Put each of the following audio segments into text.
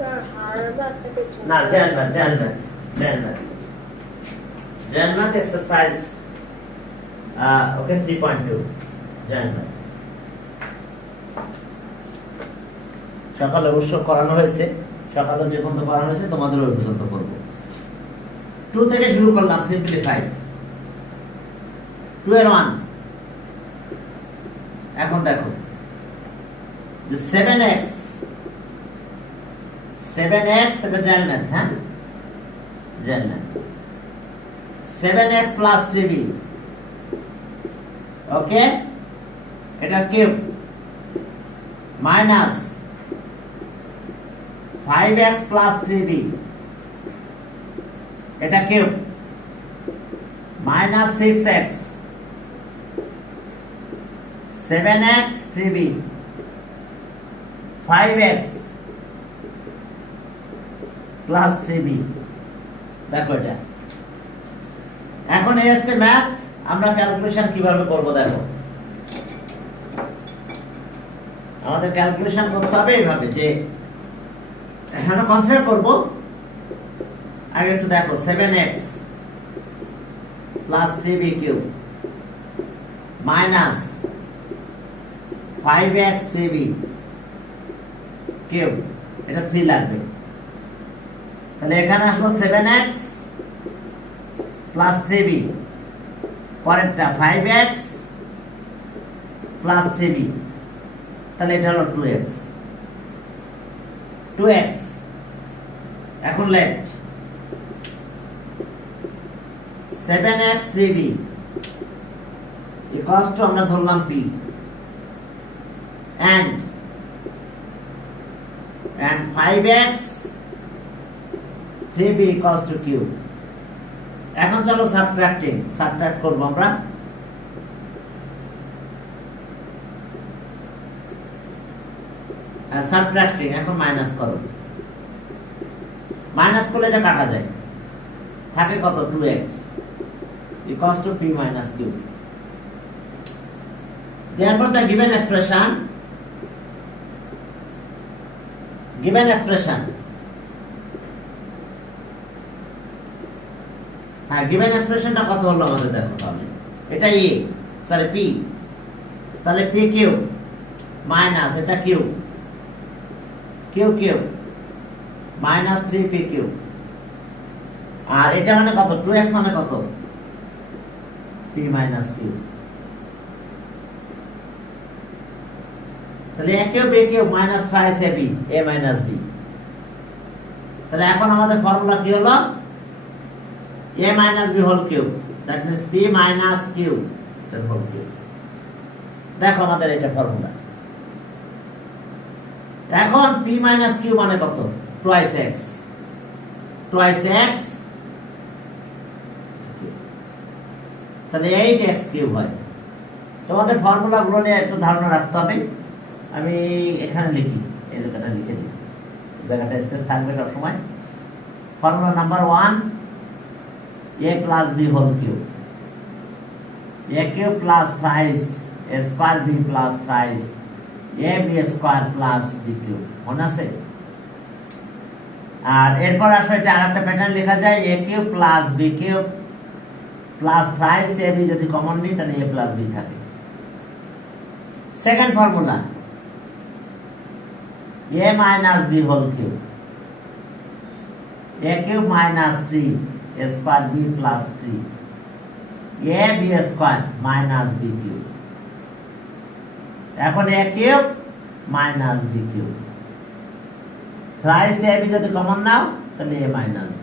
Sir হার বাদটা করছেন না general math exercise ওকে 3.2 general math সকালে অবশ্য করানো হয়েছে, সকালে যে পর্যন্ত করানো হয়েছে তোমাদের ওই পর্যন্ত করবো। 2 থেকে শুরু করলাম, সিম্পলিফাই 2 এর 1। এখন দেখো যে 7x এটা জেনারেল ম্যাথ, হ্যাঁ general math. 7x plus 3b, ওকে, এটা cube minus 5x plus 3b, এটা cube minus 6x, 7x 3b 5x plus 3b। দেখো এটা এখন এসে ম্যাথ, আমরা ক্যালকুলেশন কিভাবে করব দেখো। আমাদের ক্যালকুলেশন করতে হবে এইভাবে যে আমরা কনসিডার করব আগে একটু দেখো 7x plus 3b cube minus 5x 3b cube, এটা 3 লাগবে। তাহলে এখানে আসলো 7x plus 3b, পরেরটা 5x plus 3b, তাহলে এটা হলো 2x। এখন left 7x 3b equals to আমরা ধরলাম p and 5x 3b equals to q। এখন চলো সাবট্রাক্ট করব আমরা। সাবট্রাক্টিং, এখন মাইনাস করো, মাইনাস করলে এটা কাটা যায়, থাকে কত 2x equals to p minus q। Therefore the given expression হ্যাঁ given expressionটা কত হলো আমাদের দেখো। তাহলে এটা a সরি p, তাহলে p কিউব মাইনাস এটা কিউব মাইনাস 3p কিউব, আর এটা মানে কত 2x মানে কত p minus q। তাহলে a cube minus 5ab a minus b। তাহলে এখন আমাদের ফর্মুলা কি হলো a minus b whole cube, that means p minus q এর whole cube। দেখো আমাদের এটা ফর্মুলা। এখন p minus q মানে কত twice x তাহলে 8x কিউব হয়। তোমাদের ফর্মুলা গুলো নিয়ে একটু ধারণা রাখতে হবে। আমি এখানে লিখি, এই জায়গাটা লিখে দিই, জায়গাটা স্পেস থাকবে সব সময়। Formula number 1 a plus b whole cube, a cube plus thrice a square b plus thrice a b square plus b cube, মনে আছে? আর এরপর আসলে এটা আরেকটা প্যাটার্ন লেখা যায় a cube plus b cube plus thrice a b, যদি common নিই তাহলে a plus b থাকে। Second formula a minus b whole cube, a cube minus 3 a square b plus 3 a b square minus b cube। এখন a cube minus b cube thrice a b যদি common নাও তাহলে a minus b।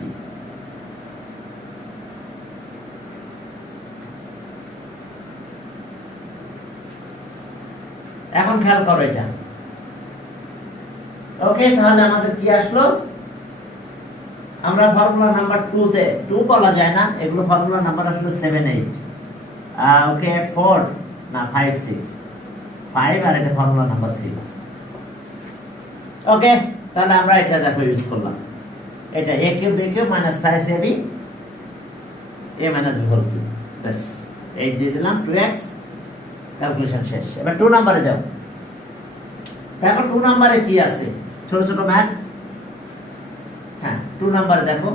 এখন খেয়াল করো এটা, ওকে। তাহলে আমাদের কি আসলো, আমরা ফর্মুলা নাম্বার 2 তে 2 বলা যায় না, এগুলো ফর্মুলা নাম্বার আসলে 7 8 ওকে 4 না 5 6 5, আর এটা ফর্মুলা নাম্বার 6। ওকে, তাহলে আমরা এটা দেখো ইউজ করলাম, এটা a cube b cube minus 3 ab a minus b whole cube, বাস 8 দিয়ে দিলাম 2x, ক্যালকুলেশন শেষ। এবার 2 নম্বরে যাও। দেখো 2 নম্বরে কি আছে, ছোট ছোট ম্যাথ। 2 নাম্বারে দেখো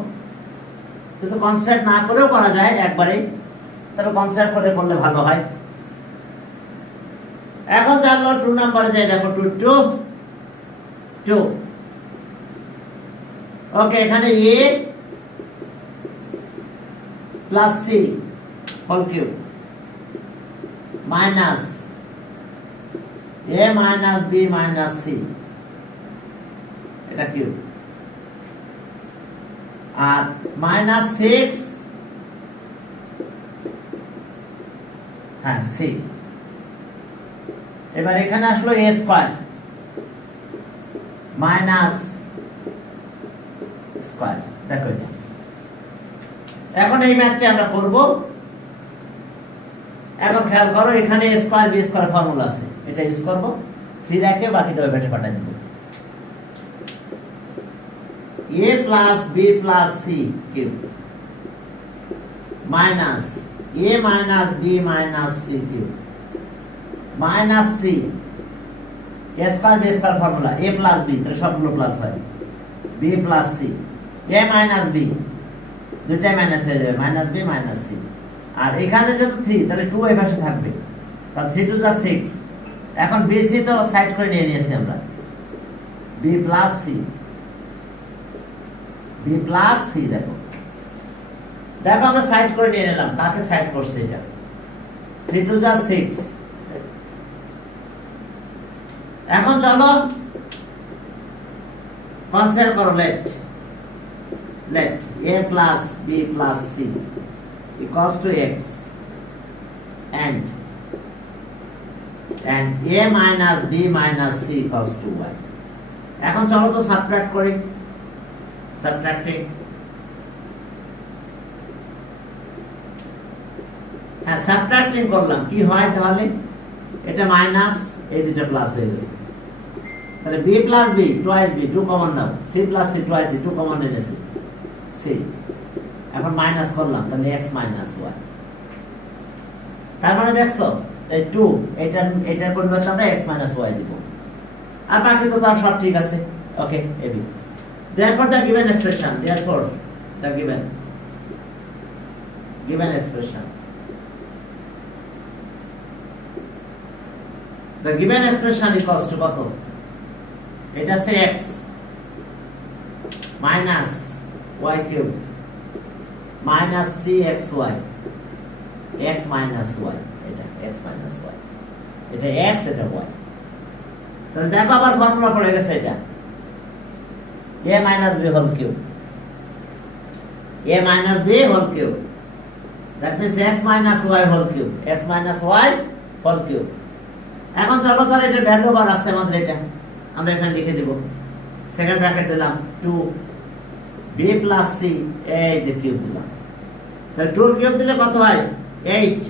কিছু কনসেন্ট্রেট না করেও করা যায় একবারে, তবে কনসেন্ট্রেট করে করলে ভালো হয়। এখন জানলো 2 নাম্বারে যাই, দেখো 2 2 2। ওকে, এখানে a plus c whole cube minus a minus b minus c, এটা কিউব, আর মাইনাস 6 হ্যাঁ c। এবার এখানে আসলো a স্কয়ার মাইনাস স্কয়ার, দেখো এটা। এখন এই ম্যাথটি আমরা করব। এখন খেয়াল করো, এখানে a square b square formula আছে, এটা ইউজ করব। 3 রেখে বাকিটা ওই পাশে পাঠিয়ে দেব। a plus b plus c cube minus a minus b minus c cube minus 3 a square b square formula a plus b, তাহলে সবগুলো প্লাস হয়, b plus c, a minus b দুইটাই মাইনাস হয়ে যাবে, মাইনাস b মাইনাস c। আর এখানে যেহেতু 3, তাহলে 2 এই পাশে থাকবে, তাহলে 3 2 যা 6। এখন b c তো সাইড করে নিয়ে নিয়েছি আমরা, b plus c, b plus c। দেখো দেখো আমরা সাইড করে নিয়ে নিলাম, কাকে সাইড করছে এটা, 3 2 যা 6। এখন চলো কনসিডার করো, late a plus b plus c equals to x and a minus b minus c equals to y। এখন চলো তো সাবট্রাক্ট করি, সাবট্রাক্টিং। হ্যাঁ, সাবট্রাক্টিং করলাম, কি হয় তাহলে, এটা মাইনাস, এই দুটো প্লাস হয়ে গেছে, তাহলে b plus b twice b 2 common নাও, c plus c twice c 2 common এনেছি c। এখন মাইনাস করলাম, তাহলে x minus y। তার মানে দেখছো এই 2, এটার পরিবর্তে আমরা x minus y দিব, আর বাকি তো তার সব ঠিক আছে। ওকে, AB. therefore the given expression, therefore the given expression, the given expression equals to কত, এটা সে x minus y cube minus 3xy, x minus y, এটা x minus y, এটা x, এটা y। তাহলে দেখো আবার ফর্মুলা পড়ে গেছে, এটা a minus b whole cube, a minus b whole cube, that means x minus y whole cube, x minus y whole cube। এখন চলো তাহলে এটা ভ্যালু বার আছে আমাদের, এটা আমরা এখানে লিখে দেব, সেকেন্ড ব্র্যাকেট দিলাম 2 b plus c, এই যে কিউব দিলাম, তাহলে 2 এর কিউব দিলে কত হয়, 8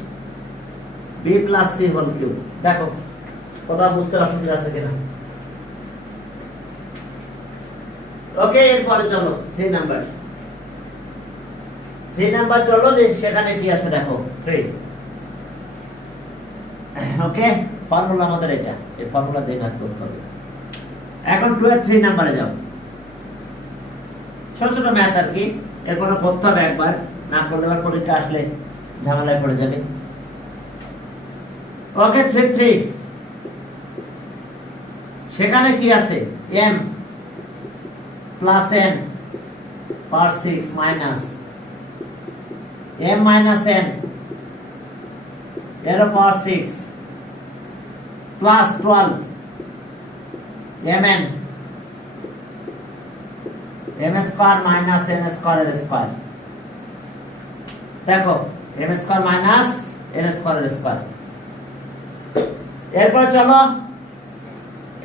b plus c whole cube. দেখো কথা বুঝতে অসুবিধা আছে কিনা। ওকে, এরপরে চলো 3 নাম্বার চলো, যে সেখানে কি আছে দেখো 3। ওকে, ফর্মুলা আমাদের এটা, এই ফর্মুলা দিয়ে কাজ করতে হবে। এখন 2 এর 3 নাম্বারে যাও, ছোট ছোট ম্যাথ আর কি, এরপরে করতে হবে একবার, না করলে আবার পরীক্ষা আসলে ঝামেলায় পড়ে যাবে। ওকে, 3 3 সেখানে কি আছে, m প্লাস n পাওয়ার 6 মাইনাস m মাইনাস n এর পাওয়ার 6 plus 12 mn m square minus n square এর স্কয়ার। দেখো m square minus n square এর স্কয়ার। এরপর চলো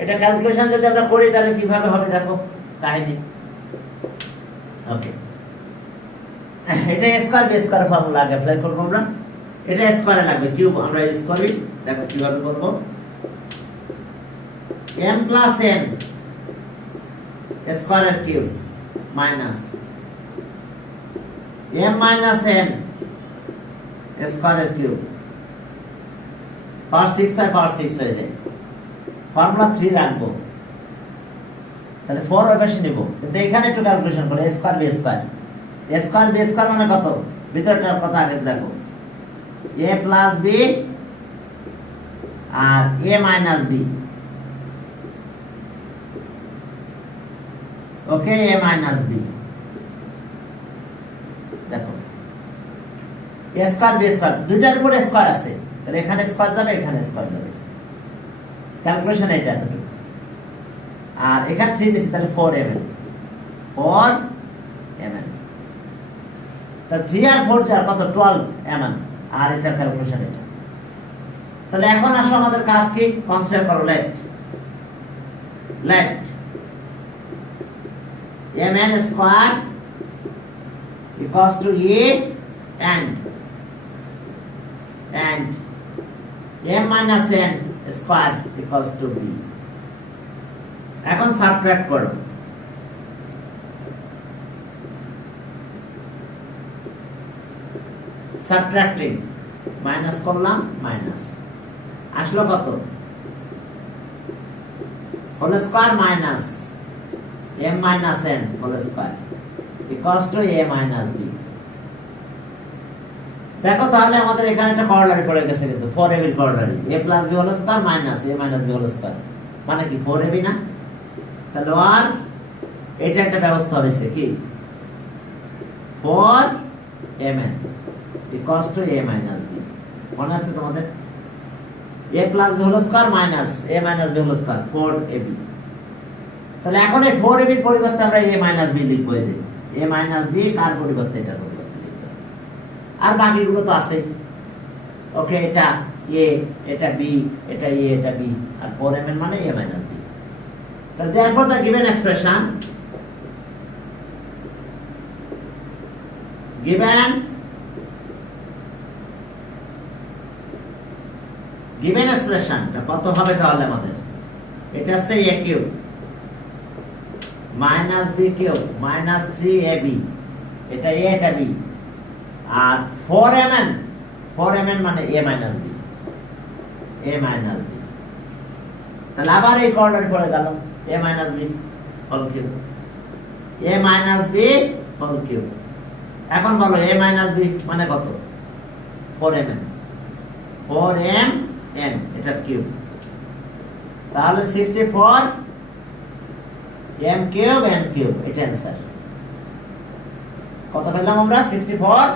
এটা ক্যালকুলেশন যদি আমরা করি তাহলে কিভাবে হবে দেখো কাহিনী। ওকে, এটা স্কয়ার বি স্কয়ার ফর্মুলা আগে অ্যাপ্লাই করব আমরা। এটা স্কয়ারে লাগবে, কিউব আমরা ইউজ করি। দেখো কিভাবে করব, m প্লাস n স্কয়ারের cube minus m minus n স্কয়ারের কিউব পাওয়ার 6 হয়, পাওয়ার 6 হয়ে যায়। ফর্মুলা 3 রাখবো, তাহলে 4 ওই পাশে নিব, কিন্তু এখানে একটু ক্যালকুলেশন করো a square b square. a square b square মানে কত? ভিতরটার কথা আগে দেখো, a প্লাস b আর a minus b। Okay, a minus b। দেখো a স্কয়ার b স্কয়ার দুইটার উপর স্কয়ার আছে, তাহলে এখানে স্কয়ার যাবে, এখানে স্কয়ার যাবে। ক্যালকুলেশন এটা এতটুকু। আর এখানে 3 নিছি, তাহলে 4mn 4mn। তাহলে 3 আর 4 চার কত? 12mn। আর এটার ক্যালকুলেশন এটা। তাহলে এখন আসো আমাদের কাজ কি? কনসিডার করো let mn square equals to a and m minus n square equals to b। এখন সাবট্রাক্ট করো। সাবট্রাক্টিং, মাইনাস করলাম, মাইনাস আসলো কত? Whole square minus m minus n whole square equals to a minus b। দেখো তাহলে আমাদের এখানে একটা করলারি পড়ে গেছে, কিন্তু 4ab এর corollary, a plus b whole square minus a minus b whole square মানে কি 4ab না? তাহলে আর এটা একটা ব্যবস্থা হয়েছে কি 4mn equals to a minus b। মনে আছে তোমাদের? a plus b whole square minus a minus b whole square 4ab। তাহলে এখন এই 4ab এর পরিবর্তে আমরা a minus b লিখবো। এই যে a minus b কার পরিবর্তে? এটা পরিবর্তে লিখবো। আর বাকিগুলো তো আছে। ওকে, এটা a, এটা b, এটা a, এটা b, আর 4mn মানে a minus b। Therefore, the given expression কত হবে তাহলে আমাদের? এটা হচ্ছে a cube minus b cube minus 3ab, এটা a, এটা b, আর 4mn মানে a minus b, a minus b। তাহলে আবার এই কর্নার পড়ে গেল a minus b whole cube, a minus b whole cube. এখন বলো a minus b মানে কত? 4mn এটা কিউব। তাহলে 64 m কিউব n কিউব, এটা অ্যানসার। কত পেলাম আমরা? 64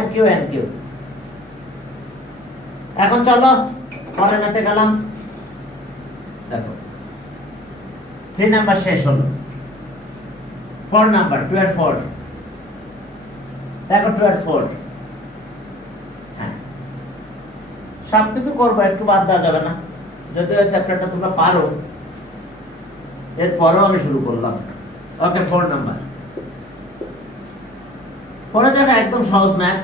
m কিউব n কিউব। এখন চলো পরের ম্যাথে গেলাম। দেখো 3 নাম্বার শেষ হলো। 4 নাম্বার 12 দেখো 12 হ্যাঁ, সবকিছু করবো, একটু বাদ দেওয়া যাবে না। যদি ওই চ্যাপ্টারটা তোমরা পারো, এরপরেও আমি শুরু করলাম। ওকে, 4 নাম্বার। পরে দেখো একদম সহজ math,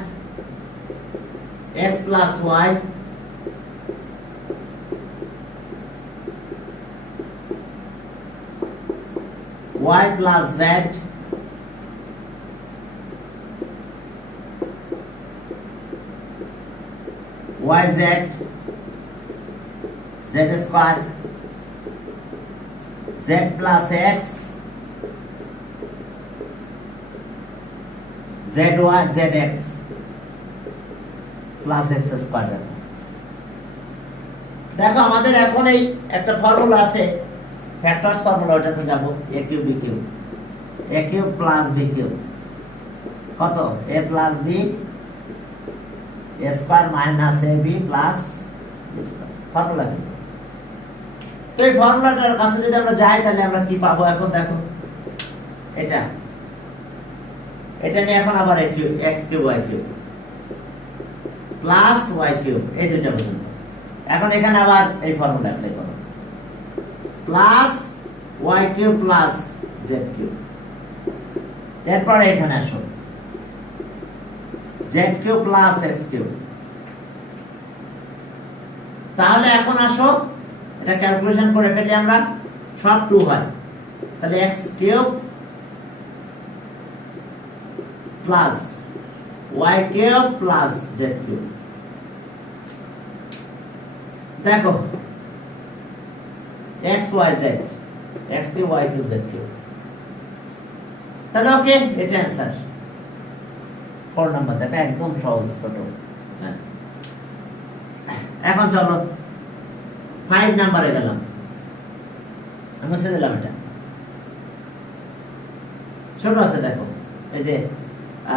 x plus y y plus z yz z square z plus x zy zx plus x square। দেখো আমাদের এখন এই একটা ফর্মুলা আছে, ফ্যাক্টরস ফর্মুলা, ওটাতে যাব। a cube b cube, a cube plus b cube কত? a plus b a square minus ab plus b square. Formula কি? তো এই ফর্মুলাটার কাছে যদি আমরা যাই তাহলে আমরা কি পাবো? এখন দেখো এটা নিয়ে এখন আবার x cube y cube plus y cube, এই দুটো পর্যন্ত। এখন এখানে আবার এই ফর্মুলা অ্যাপ্লাই করো, plus y cube plus z cube. এরপর এখানে আসো z cube plus x cube. তাহলে এখন আসো এটা ক্যালকুলেশন করে ফেলি আমরা, সব 2 হয়। তাহলে x cube plus y cube plus z cube. দেখো x y z x cube y cube z cube. তাহলে ওকে, এটা অ্যান্সার 4 নাম্বার। দেখো একদম সহজ ছোট। হ্যাঁ, এখন চলো 5 নাম্বারে গেলাম। আমি মুছে দিলাম এটা, ছোট আছে দেখো, এই যে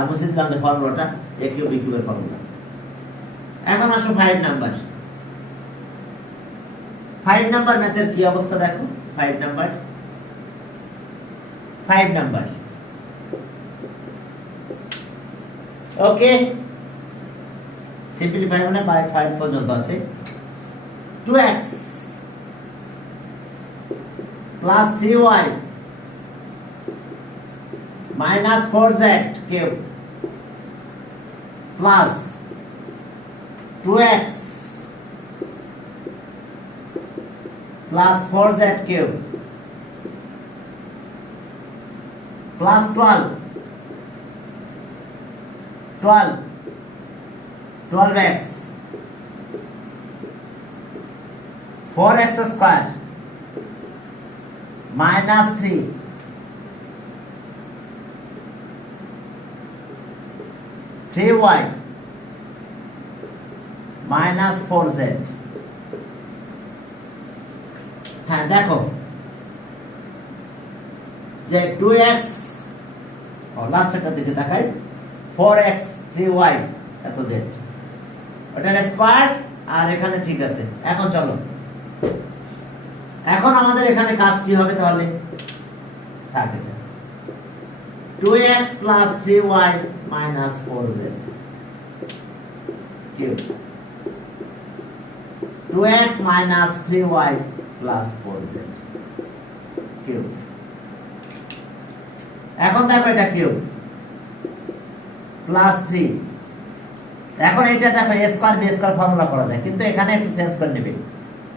মুছে দিলাম যে ফর্মুলাটা a কিউব b কিউবের ফর্মুলা। এখন আসো 5 নাম্বার। 5 নাম্বার ম্যাথের কি অবস্থা দেখো। 5 নাম্বার ওকে, সিম্পলিফাই মানে 5 পর্যন্ত আছে। 2x plus 3y minus 4z cube plus 2x plus 4z cube plus 12x 4x square minus 3 3y minus 4z। হ্যাঁ দেখো যে 2x লাস্ট একটা দিকে দেখাই, 4x 3y এত z, ওটা স্কয়ার আর এখানে ঠিক আছে। এখন চলো, এখন আমাদের এখানে কাজ কি হবে তাহলে, থাক এটা 2x plus 3y minus 4z cube, 2x minus 3y plus 4z cube। এখন দেখো এটা কিউব প্লাস 3। এখন এটা দেখো a square b square formula করা যায়, কিন্তু এখানে একটু চেঞ্জ করে নেবে।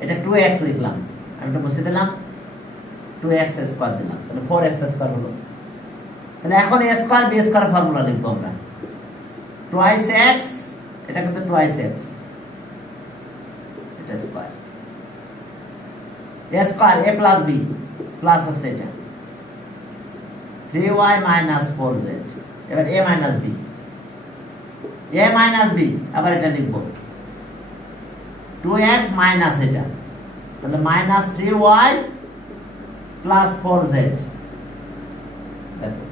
এটা 2x লিখলাম, আমি একটু মুছে দিলাম, 2x স্কয়ার দিলাম, তাহলে 4x স্কয়ার হলো। তাহলে এখন a square b square formula লিখব আমরা, টুয়াইস x, এটা কিন্তু টুয়াইস x, এটা square, a square a plus b plus আছে এটা 3y minus 4z। এবার a minus b, a minus b আবার এটা লিখব 2x মাইনাস এটা, তাহলে মাইনাস 3y প্লাস 4z। দেখো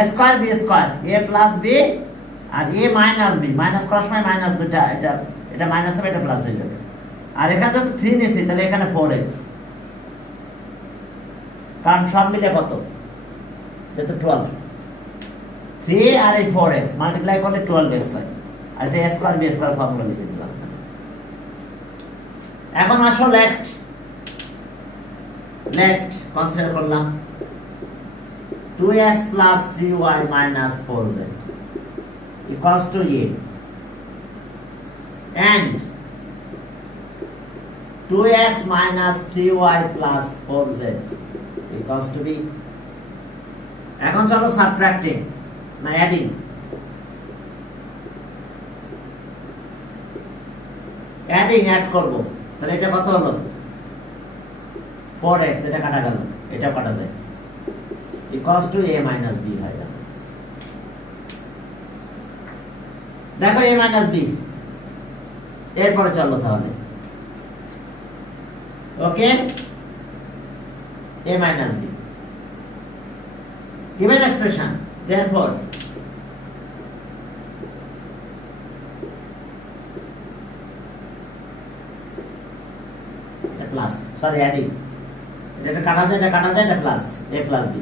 a square b square, a plus b আর a মাইনাস b, মাইনাস করার সময় মাইনাস দুটা, এটা মাইনাস হবে, এটা প্লাস হয়ে যাবে। আর এখানে যত 3 নিছি তাহলে এখানে 4x, কারণ সব মিলে কত, যেহেতু 12, 3 আর এই 4x মাল্টিপ্লাই করলে 12x হয়। আর এটা a square b square formula লিখে দিলাম। এখন আসো লেট কনসিডার করলাম 2x plus 3y minus 4z equals to a, and 2x minus 3y plus 4z equals to b। এখন চলো সাবট্রাক্টিং না অ্যাডিং। অ্যাড করব, তাহলে এটা কত হলো 4x, এটা কাটা গেল, এটা কাটা যায়, equals to a minus b হয়ে গেল। দেখো a minus b, এরপরে চলো তাহলে okay, a minus b given expression, therefore plus, sorry adding, এটা কাটা যায়, এটা প্লাস a প্লাস b।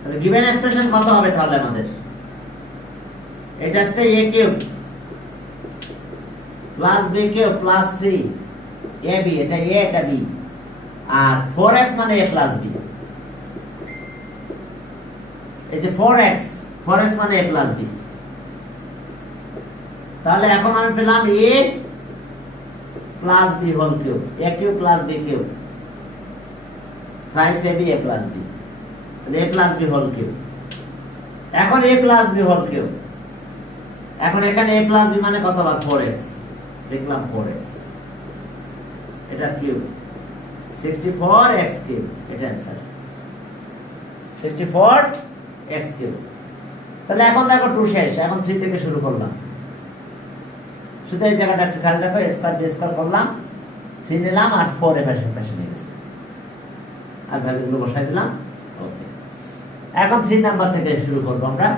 তাহলে গিভেন এক্সপ্রেশন কত হবে তাহলে আমাদের, এটা হচ্ছে a cube plus b cube plus 3ab, এটা a এটা b, আর 4x মানে a প্লাস b, এই যে 4x মানে a প্লাস b। তাহলে এখন আমি পেলাম a plus b whole cube, a cube plus b cube thrice ab a plus b, তাহলে a plus b whole cube. এখন a plus b whole cube, এখন এখানে a প্লাস b মানে কতবার 4x, লিখলাম 4x, এটা কিউব 64x কিউব, এটা answer 64x cube. তাহলে এখন দেখো 2 শেষ, এখন 3 থেকে শুরু করলাম। শুধু এই জায়গাটা একটু খেয়াল রাখো, স্কয়ার দিয়ে স্কয়ার করলাম, 3 নিলাম আর 4 এর পাশে নিয়ে গেছি, আর ভ্যালুগুলো বসাই দিলাম। ওকে, এখন 3 নাম্বার থেকে শুরু করব আমরা।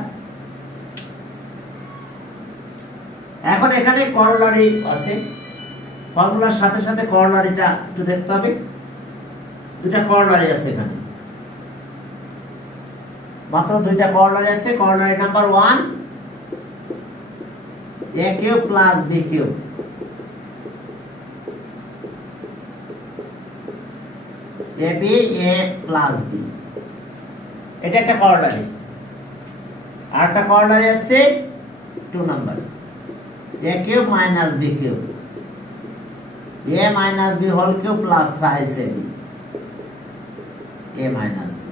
এখন এখানে করলারি আছে, ফর্মুলার সাথে সাথে করলারিটা একটু দেখতে হবে। দুটা করলারি আছে এখানে, মাত্র দুইটা করলারি আছে। Corollary number 1 a cube plus b cube, ab a plus b, এটা একটা করলারি। আর একটা করলারি আছে 2 number a cube minus b cube, a minus b whole cube plus thrice ab, a minus b।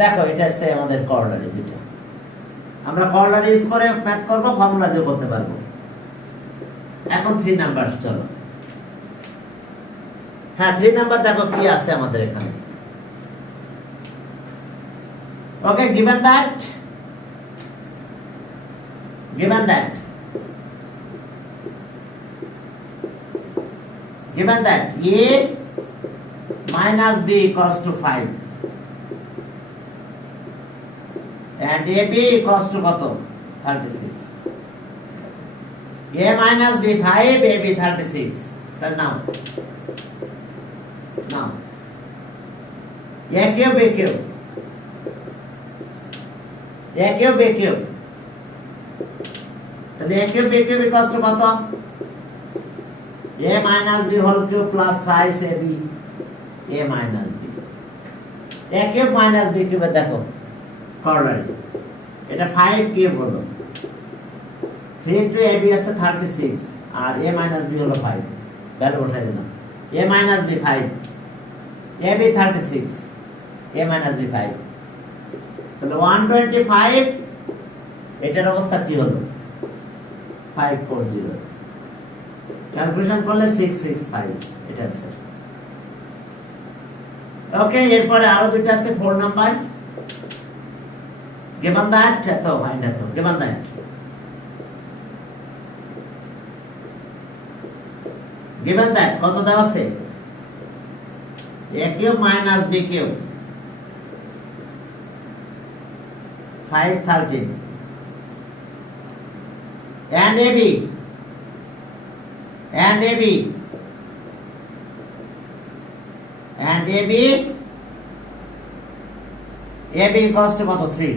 দেখো এটা হচ্ছে আমাদের করলারি দুটো। আমরা করলারি ইউজ করে ম্যাথ করব, ফর্মুলা দিয়ে করতে পারবো। এখন 3 নাম্বার চলো। হ্যাঁ, 3 নাম্বার দেখো কি আছে আমাদের এখানে। ওকে, given that a minus b equals to 5 and ab equals to কত 36, a minus b 5, ab 36। তাহলে নাও a cube b cube, a cube b cube, তাহলে a cube b cube equals to কত a minus b whole cube plus thrice ab, a minus b, a cube minus b cube. দেখো করলারি, এটা 5 cube হলো, 3 into ab আছে 36 আর a minus b হলো 5, value বসাই দিলাম। a minus b 5, ab 36, a minus b 5, তাহলে 125। এটার অবস্থা কি হলো 540, ক্যালকুলেশন করলে 665, এটা आंसर। ওকে, এরপরে আরো দুটো আছে 4 নাম্বার। given that তো ফাইন্ড আউট, given that কত দেওয়া আছে a cube minus b cube 513 and ab equals to কত 3।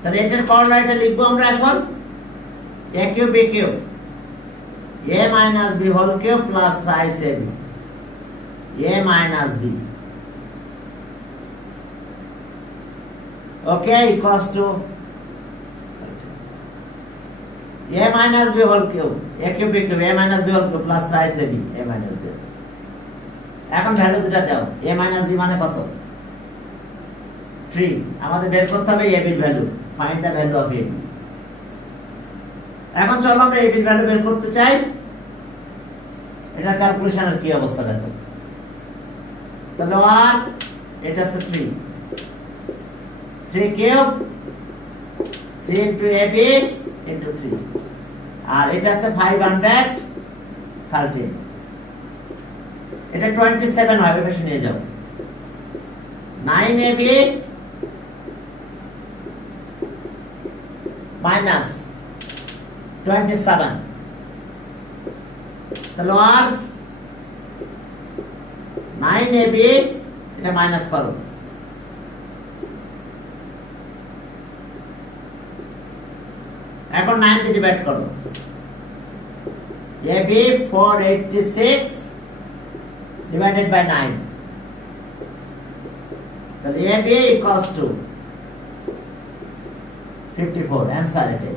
তাহলে এটার করলারিটা লিখবো আমরা এখন a cube b cube, a minus b whole cube plus thrice ab, a minus b, okay, equals to a minus b whole cube, a cube b cube, a minus b whole cube plus thrice ab, a minus b। এখন value দুটো দাও, a minus b মানে কত 3। আমাদের বের করতে হবে ab এর value, find the value of ab। এখন চলো আমরা ab এর ভ্যালু বের করতে চাই। এটা ক্যালকুলেশনের কি অবস্থা দেখো। তাহলে 1 এটা আছে 3 কিউব 3 into ab into 3, আর এটা আছে 513, এটা 27 হবে, বেশি নিয়ে যাও। 9ab minus 27, তাহলে আর 9ab এটা মাইনাস করো, এখন 9 দিয়ে ডিভাইড করো। ab 486 divided by 9, তাহলে ab equals to 54, आंसर এটাই।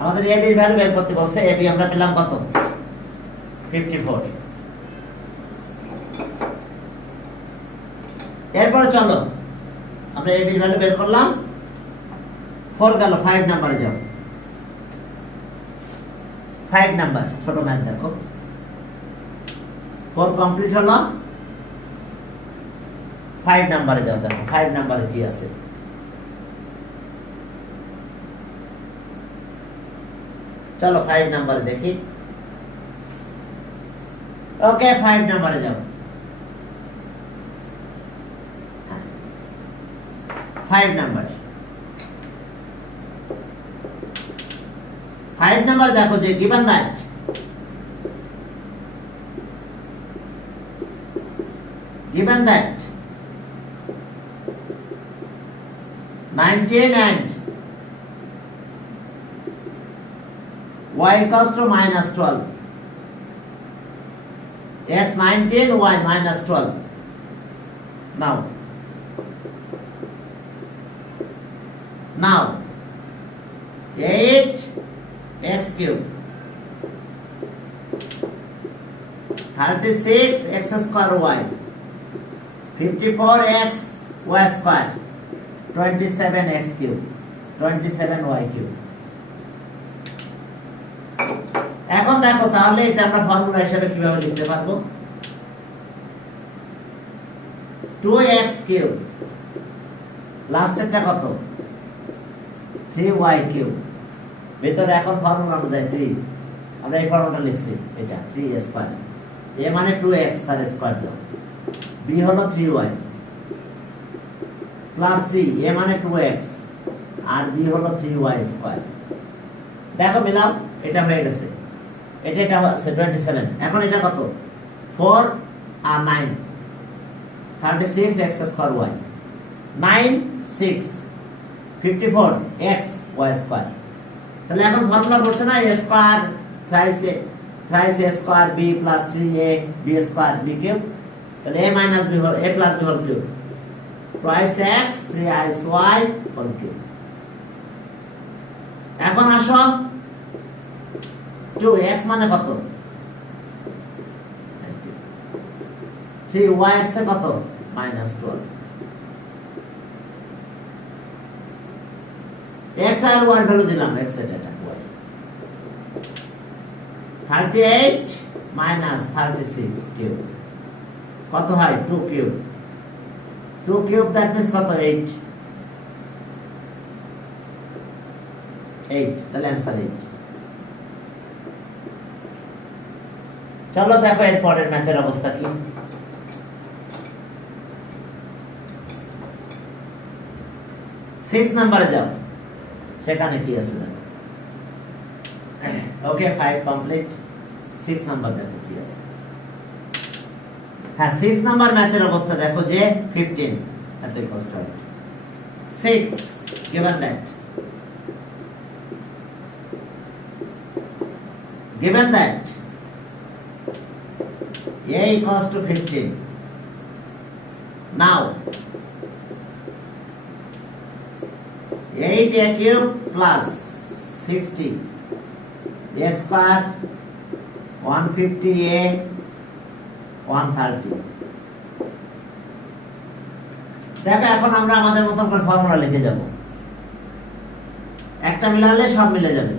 আমাদের ab এর ভ্যালু বের করতে বলছে, ab আমরা পেলাম কত 54। এরপর চলো আমরা ab এর ভ্যালু বের করলাম, 4 গেল, 5 নম্বরে যাও। 5 নাম্বার ছোট ম্যাথ দেখো 4 কমপ্লিট হলো 5 নাম্বারে যাও দেখো 5 নাম্বারে কি আছে চলো 5 নাম্বারে দেখি ওকে 5 নাম্বারে যাও 5 নাম্বার 5 নাম্বার দেখো যে given that given that 19 and y equals to minus 12 yes 19 y minus 12 now 8 x cubed 36 x square y 54 x y square 27 x cube 27 y cube এখন দেখো তাহলে এটা আমরা ফর্মুলা হিসেবে কিভাবে লিখতে পারবো 2x cube লাস্টেরটা কত 3y cube ভিতরে এখন ফর্মুলা অনুযায়ী 3 আমরা এই ফর্মুলাটা লিখছি এটা 3 স্কয়ার a মানে 2x তার স্কয়ার দাও b হলো 3y প্লাস 3 a মানে 2x আর b হলো 3y স্কয়ার দেখো মিলাও এটা হয়ে গেছে এটা হচ্ছে 27 এখন এটা কত 4 আর 9 36 x square y 9 6 54 x y square তাহলে এখন ফর্মুলা বলছে না a square thrice a square b plus 3a b square b cube তাহলে a মাইনাস b হল a plus b whole cube twice x 3i y whole cube এখন আসো 2x মানে কত 3y এসে কত minus 12 x আর y ভ্যালু দিলাম x এটা y 38 minus 36 কিউব কত হয় 2 কিউব 2 কিউব দ্যাট মিন্স কত 8 তাহলে आंसर 8 চলো দেখো এর পরের ম্যাথের অবস্থা কি 6 নম্বরে যাও সেখানে কি আছে দেখো ওকে 5 কমপ্লিট 6 নাম্বার দেখো কি আছে হ্যাঁ 6 নাম্বার ম্যাথের অবস্থা দেখো যে 15 এত কষ্ট হয় 6 given that a equals to 15 now 8a cube plus 60 a square 150a 130 দেখো এখন আমরা আমাদের মতন করে ফর্মুলা লিখে যাব একটা মিলালে সব মিলে যাবে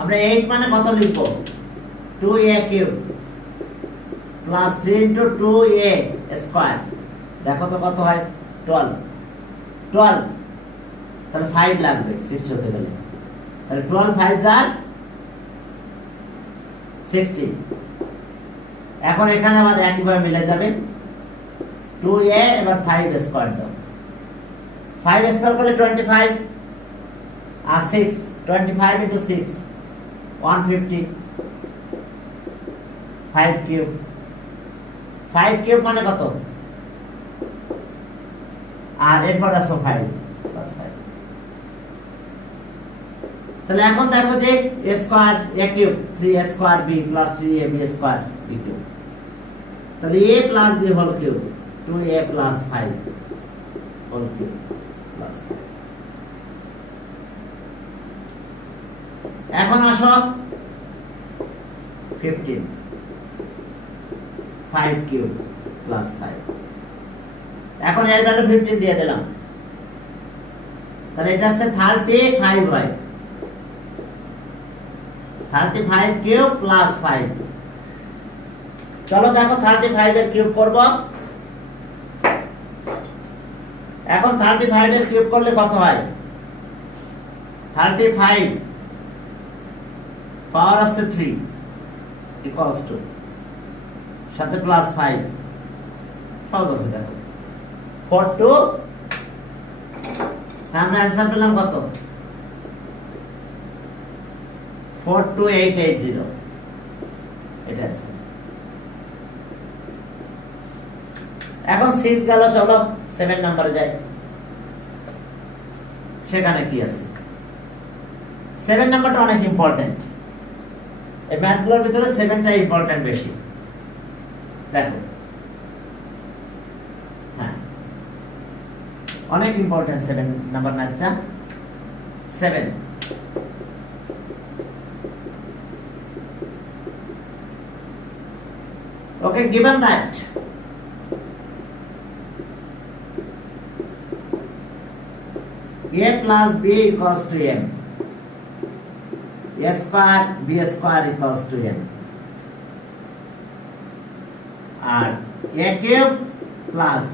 আমরা 8 মানে কত লিখব 2a cube plus 3 into 2a square দেখো তো কত হয় 12 তাহলে 5 লাগবে 60 হতে গেলে তাহলে 12 5 আর 60 এখন এখানে আমাদের একইভাবে মিলে যাবে 2a এবার 5 স্কয়ার দাও 5 স্কয়ার করলে 25 আর 6 25 into 6 150 5 কিউব 5 কিউব মানে কত আর এরপর আসো 5 প্লাস 5 তাহলে এখন দেখো যে a square a cube 3a square b plus 3ab square b cube তাহলে a plus b whole cube 2a plus 5 whole cube plus 5 এখন আসো 15 5 কিউব প্লাস 5 এখন এর ভ্যালু 15 দিয়ে দিলাম তাহলে এটা হচ্ছে 35 হয় 35 কিউব প্লাস 5। চলো দেখো 35 এর কিউব করব। এখন 35 এর কিউব করলে কত হয়? 35 পাওয়ার আছে 3 ইকুয়ালস টু সাথে প্লাস 5, সহজ আছে দেখো 42। আমরা অ্যানসার পেলাম কত? 42880। এটা আছে। এখন 6 গেল, চলো 7 নম্বরে যাই। সেখানে কি আছে? 7 নাম্বারটা অনেক ইম্পর্টেন্ট। এই ম্যাথগুলোর ভিতরে 7টা ইম্পর্টেন্ট বেশি। দেখো, হ্যাঁ অনেক ইম্পর্টেন্ট 7 নাম্বার ম্যাথটা। 7 okay, given that a plus b equals to m, a square b square equals to m, and a cube plus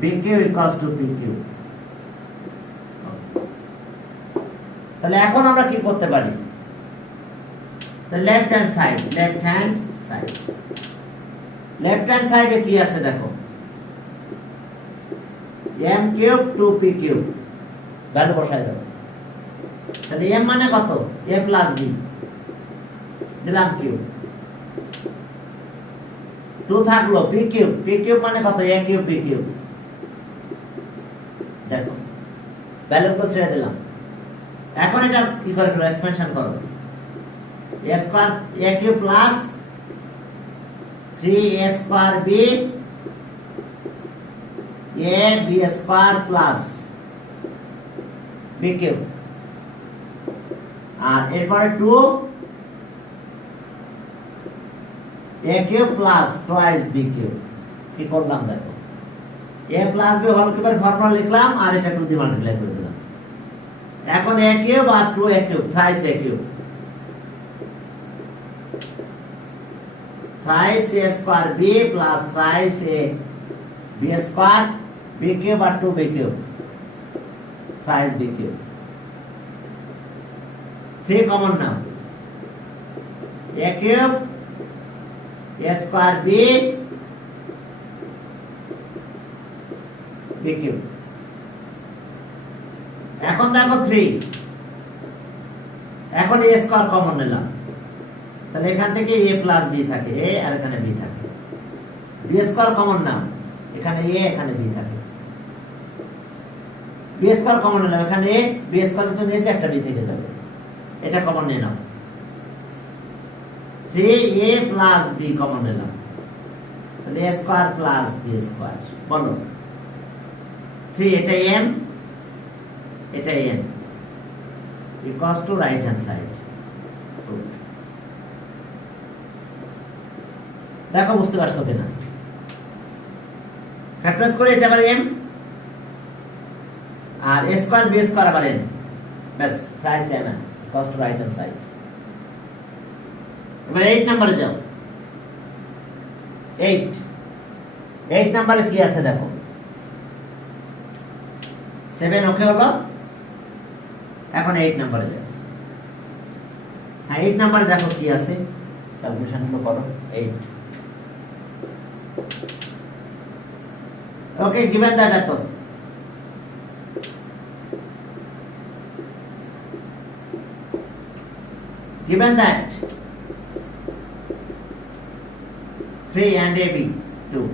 b cube equals to p cube. তাহলে এখন আমরা কি করতে পারি? লেফট হ্যান্ড সাইডে কি আছে দেখো, m cube 2p cube value বসাই দাও। তাহলে m মানে কত? a প্লাস b দিলাম কিউব, 2 থাকলো p কিউব মানে কত? a cube b cube. দেখো ভ্যালু কো ছেড়ে দিলাম। এখন এটা কি করে করো? এক্সপেনশন করো। a square a cube plus 3a square b a b square plus b cube, আর এরপরে 2 a cube plus twice b cube. কি করলাম দেখো, a প্লাস b হোল কিউবের ফর্মুলা লিখলাম আর এটা 2 দিয়ে মাল্টিপ্লাই করে দিলাম। এখন a কিউব আর 2a cube, thrice a cube, thrice a square b plus thrice a b square b cube or 2b cube, thrice b cube. 3 common now, a cube a square b b cube. এখন দেখো 3, এখন a square common নিলাম, তাহলে এখান থেকে a plus b থাকে, a আর এখানে b থাকে। b স্কয়ার কমন নাও, এখানে a এখানে b থাকে। b স্কয়ার কমন নিলাম, এখানে a b স্কয়ার যদি নিচে একটা b থেকে যাবে, এটা কমন নিয়ে নাও। 3a প্লাস b কমন নিলাম, তাহলে a square plus b square. বলো 3 এটা m এটা n equals to right hand side. দেখো বুঝতে পারছো কিনা? ফ্যাক্টরাইজ করে এটা আবার m আর a স্কয়ার b স্কয়ার আবার n, বাস প্রাইস m equals to right hand side. এবার 8 নম্বরে যাও। 8 নম্বরে কি আছে দেখো, 7 ওকে হলো। এখন 8 নম্বরে যাও। হ্যাঁ 8 নম্বরে দেখো কি আছে, ক্যালকুলেশন গুলো করো। 8 okay, given that eto given that 3 and ab 2,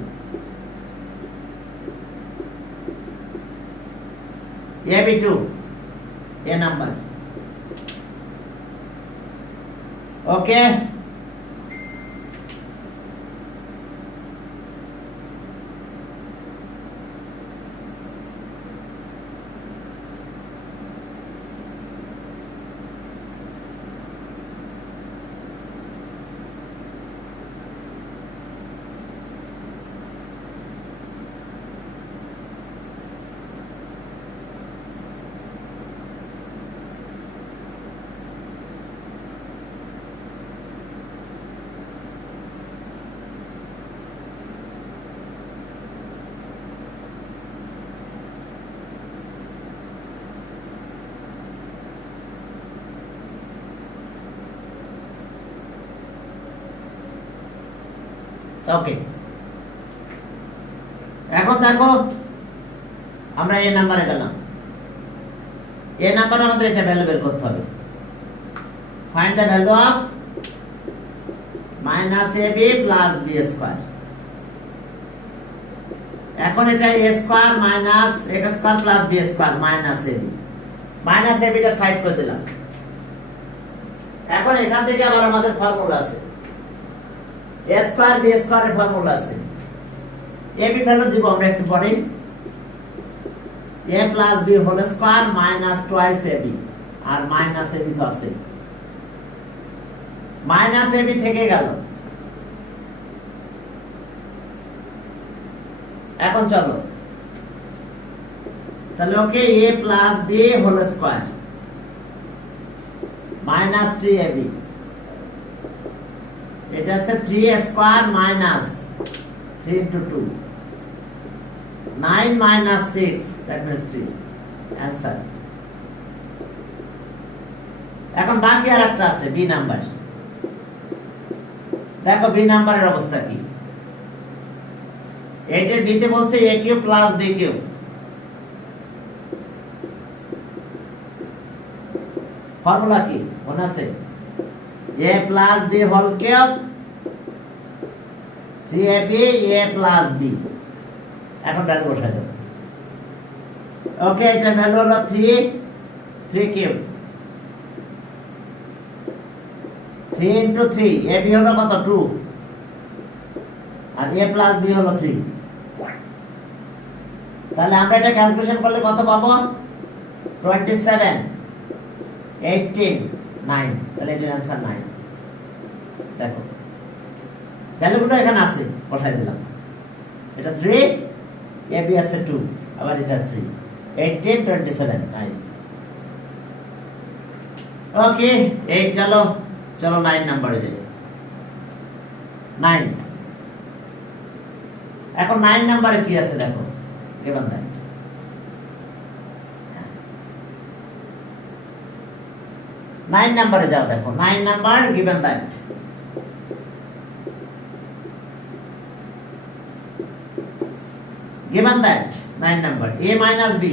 ab 2 a number, okay, ওকে, এখন দেখো আমরা এই নাম্বারে গেলাম। এই নাম্বারে আমাদের এটা ভ্যালু বের করতে হবে। Find the value of -ab plus b square. এখন এটা a square minus x square plus b square minus ab। Minus ab টা সাইড করে দিলাম। এখন এখান থেকে আবার আমাদের ফর্মুলা আছে, a স্কয়ার b স্কয়ারের ফর্মুলা আছে। ab ভ্যালু দিব আমরা একটু পরে, a plus b whole square minus twice ab, আর মাইনাস ab তো আছে, মাইনাস ab থেকে গেল। এখন চলো তাহলে okay a plus b whole square minus 3ab, এটা আছে 3 square minus 3 into 2, 9 minus 6, that means 3, answer. এখন বাকি আর একটা আছে b নাম্বার। দেখো b নাম্বারের অবস্থা কি। এটার b তে বলছে a cube plus b cube, formula কি মনে আছে? a plus b whole cube 3ab a plus b। এখন ভ্যালু বসাই দাও। ওকে, এটা ভ্যালু হলো 3 কিউব, 3 into 3, ab হলো কত 2, আর a প্লাস b হলো 3। তাহলে আমরা এটা ক্যালকুলেশন করলে কত পাবো? 27, 18, 9। তাহলে এটার आंसर 9। দেখো ভ্যালুগুলো এখানে আছে, বসাই দিলাম। এটা 3, ab আছে 2, আবার এটা 3, 18, 27, 9। ওকে, 8 গেল। চলো 9 নম্বরে যাই। 9, এখন 9 নম্বরে কি আছে দেখো, given that। নাইন নম্বরে যাও, দেখো 9 number given that। given that 9 number a minus b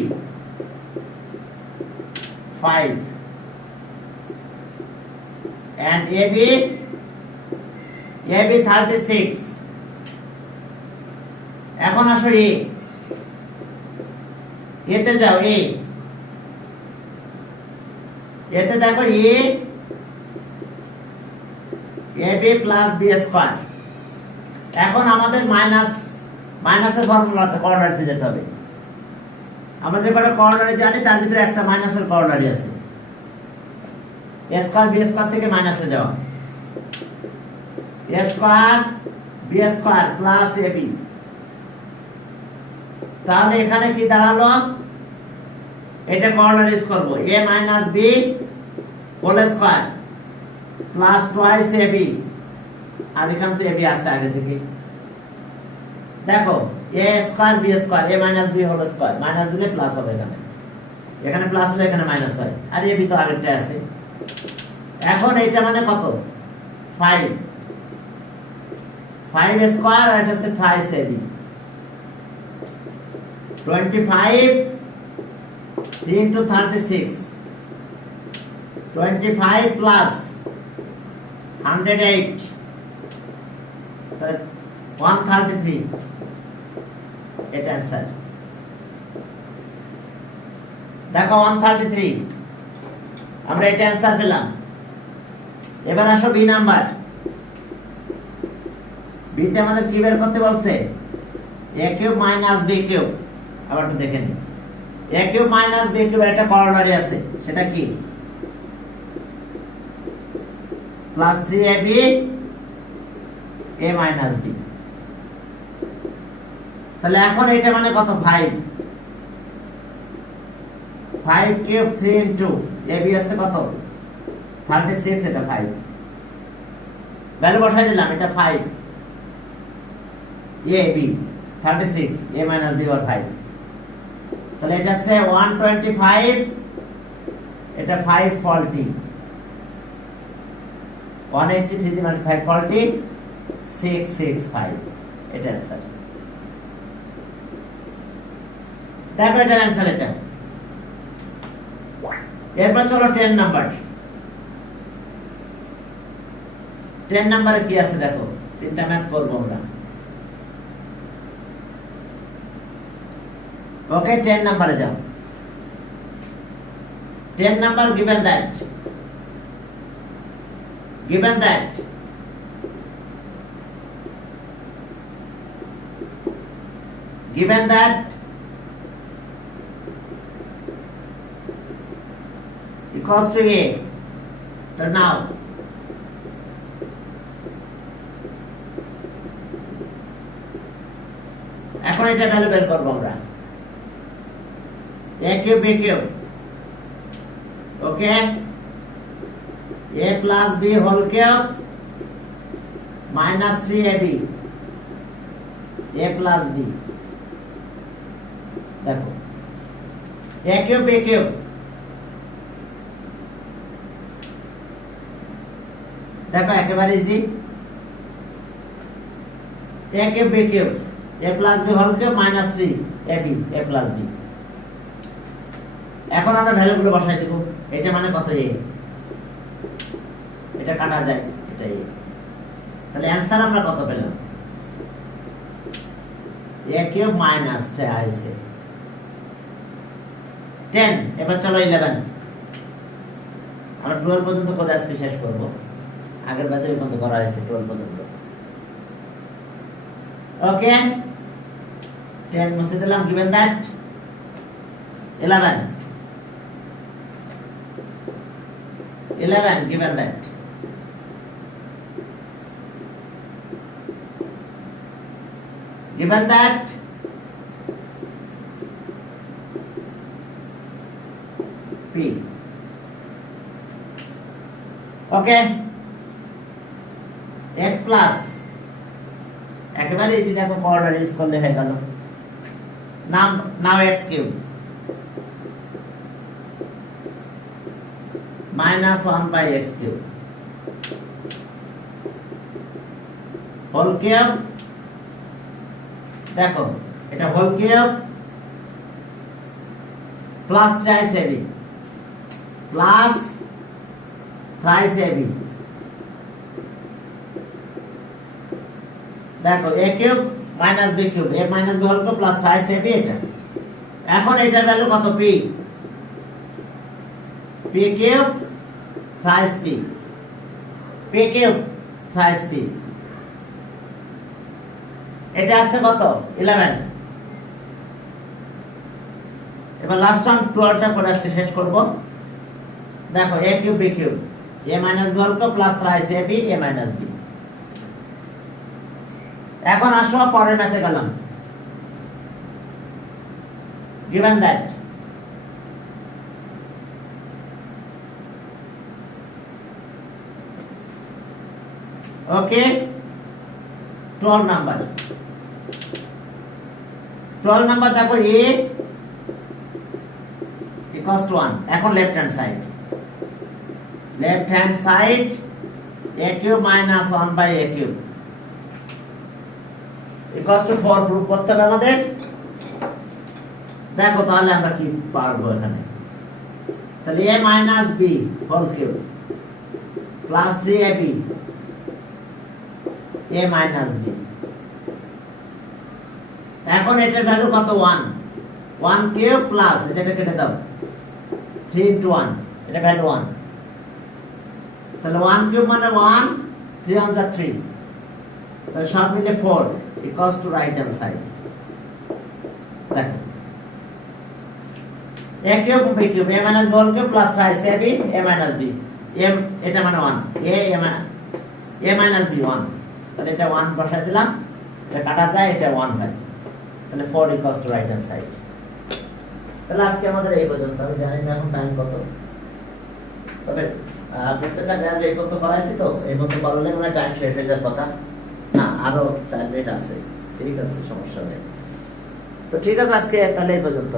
5 and ab 36। এখন আসো a এতে যাও, এতে দেখো ab প্লাস b স্কয়ার। এখন আমাদের মাইনাসের ফর্মুলাতে কর্নারিতে যেতে হবে। আমরা যে কটা কর্নারি জানি তার ভিতরে একটা মাইনাসের কর্নারি আছে। a স্কয়ার b স্কয়ার থেকে মাইনাসে যাওয়া, a square b square plus ab। তাহলে এখানে কি দাঁড়ালো? এটা কর্নারিজ করব, a minus b whole square plus twice ab, আর এখানে তো ab আছে আগে থেকে। দেখো a square b square, a minus b whole square, minus দিলে প্লাস হবে, এখানে প্লাস হলে এখানে মাইনাস হয়, আর ab তো আগেরটা আছে। এখন এটা মানে কত? 5 স্কয়ার, আর এটা হচ্ছে থ্রাইস ab, 25, 3 into 36, 25 plus 108, 133। এটা आंसर। দেখো 133, আমরা এটা आंसर পেলাম। এবার আসো বি নাম্বার। বি তে আমাদের কি বের করতে বলছে? a cube minus b cube. আবার একটু দেখে নিই, a cube minus b cube একটা কর্নারি আছে, সেটা কি? Plus 3ab a minus b। তাহলে এখন এটা মানে কত? 5 কিউব 3 into ab আছে কত? 36, এটা 5। ভ্যালু বসাই দিলাম, এটা 5 ab 36, a minus b or 5। তাহলে এটা আছে 125, এটা 540, 183 × 5 40, 665 এটা অ্যান্সার। দেখো এটার অ্যান্সার এটা। এরপর চলো 10 নাম্বার। 10 নাম্বারে কি আছে দেখো, তিনটা ম্যাথ করব আমরা। ওকে 10 নাম্বারে যাও। 10 number given that given that given that equals to a, so now এখন এটা ভ্যালু বের করব আমরা। a cube b cube, okay, a plus b whole cube minus 3ab a plus b। দেখো a কিউব b কিউব, দেখো একেবারে easy. a cube b cube a plus b whole cube minus 3ab a plus b। এখন আমরা ভ্যালুগুলো বসাই দেব। এটা মানে কত a, এটা কাটা যায়, এটা a। তাহলে অ্যানসার আমরা কত পেলাম? a কিউব মাইনাস 3 আইছে 10। এবার চলো 11। আমরা 12 পর্যন্ত করে আজকে শেষ করব। আগের বারে এই পর্যন্ত করা হয়েছে 12 পর্যন্ত। ওকে 10 মুছে দিলাম। given that 11 given that given that p, okay, x plus একেবারে ইজি। দেখো কোঅর্ডিনেট ইউজ করলে হয়ে গেল। নাও x cube minus 1 by x cube whole cube। দেখো এটা whole cube plus thrice ab plus thrice ab। দেখো a cube minus b cube, a minus b whole cube plus thrice ab এটা। এখন এটার value কত? p p cube thrice p, p cube thrice p। এটা আছে কত? 11। এবার last term 12টা করে আজকে শেষ করব। দেখো a cube b cube a minus b whole cube plus thrice ab a minus b। এখন আসো পরের ম্যাথে গেলাম। given that okay 12 number. 12 number দেখো a equals to 1। এখন left hand side a cube minus 1 by a cube equals to 4 proof করতে হবে আমাদের। দেখো তাহলে আমরা কি পারবো এখানে। তাহলে a minus b whole cube plus 3ab a minus b। এখন এটার ভ্যালু কত? 1 1 কিউব প্লাস এটা কেটে দাও 3 into 1 এটা ভ্যালু 1। তাহলে 1 কিউব মানে 1 3 1 যা 3, তাহলে সব মিলে 4 equals to right hand side। দেখো a cube b cube a minus b whole cube plus thrice ab a minus b m এটা মানে 1 a minus b 1। তাহলে এটা 1 বসাই দিলাম, এটা কাটা যায়, এটা 1 হয়। তাহলে 4 equals to right hand side। তাহলে আজকে আমাদের এই পর্যন্ত। আমি জানি না এখন টাইম কত, তবে প্রত্যেকটা ব্যাচ এই পর্যন্ত করাইছি, তো এই পর্যন্ত করলে মানে টাইম শেষ হয়ে যাওয়ার কথা না, আরো 4 মিনিট আছে। ঠিক আছে, সমস্যা নেই। তো ঠিক আছে আজকে তাহলে এই পর্যন্ত।